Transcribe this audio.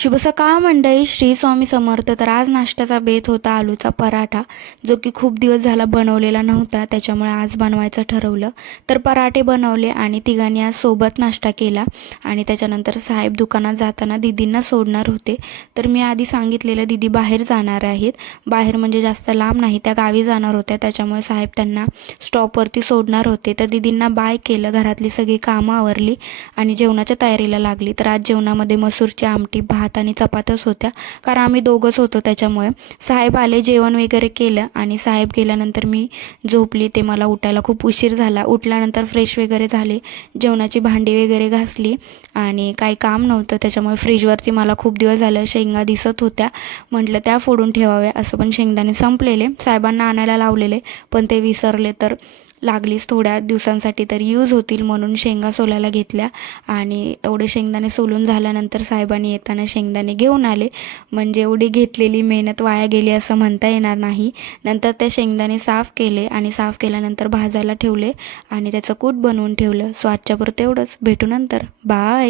शुभ सकाळ मंडळी, श्री स्वामी समर्थ. तर आज नाश्त्याचा बेत होता आलूचा पराठा, जो की खूप दिवस झाला बनवलेला नव्हता, त्याच्यामुळे आज बनवायचं ठरवलं. तर पराठे बनवले आणि तिघांनी आज सोबत नाश्ता केला. आणि त्याच्यानंतर साहेब दुकानात जाताना दीदींना सोडणार होते. तर मी आधी सांगितलेलं दीदी बाहेर जाणार आहेत, बाहेर म्हणजे जास्त लांब नाही, त्या गावी जाणार होत्या, त्याच्यामुळे साहेब त्यांना स्टॉपवरती सोडणार होते. तर दीदींना बाय केलं, घरातली सगळी कामं आवरली आणि जेवणाच्या तयारीला लागली. तर आज जेवणामध्ये मसूरची आमटी, भात आणि चपात्याच होत्या, कारण आम्ही दोघंच होतो त्याच्यामुळे. साहेब आले, जेवण वगैरे केलं आणि साहेब गेल्यानंतर मी झोपली. ते मला उठायला खूप उशीर झाला. उठल्यानंतर फ्रेश वगैरे झाले, जेवणाची भांडी वगैरे घासली आणि काही काम नव्हतं, त्याच्यामुळे फ्रीजवरती मला खूप दिवस झालं शेंगा दिसत होत्या, म्हटलं त्या फोडून ठेवाव्या. असं पण शेंगदाणे संपलेले, साहेबांना आणायला लावलेले पण ते विसरले. तर लागलीच थोड्या दिवसांसाठी तर यूज होतील म्हणून शेंगा सोलायला घेतल्या. आणि एवढे शेंगदाणे सोलून झाल्यानंतर साहेबांनी येताना शेंगदाणे घेऊन आले, म्हणजे एवढी घेतलेली मेहनत वाया गेली असं म्हणता येणार नाही. नंतर ते शेंगदाणे साफ केले आणि साफ केल्यानंतर भाजायला ठेवले आणि त्याचं कूट बनवून ठेवलं. सो आजच्यापुरतं एवढंच, भेटू नंतर, बाय.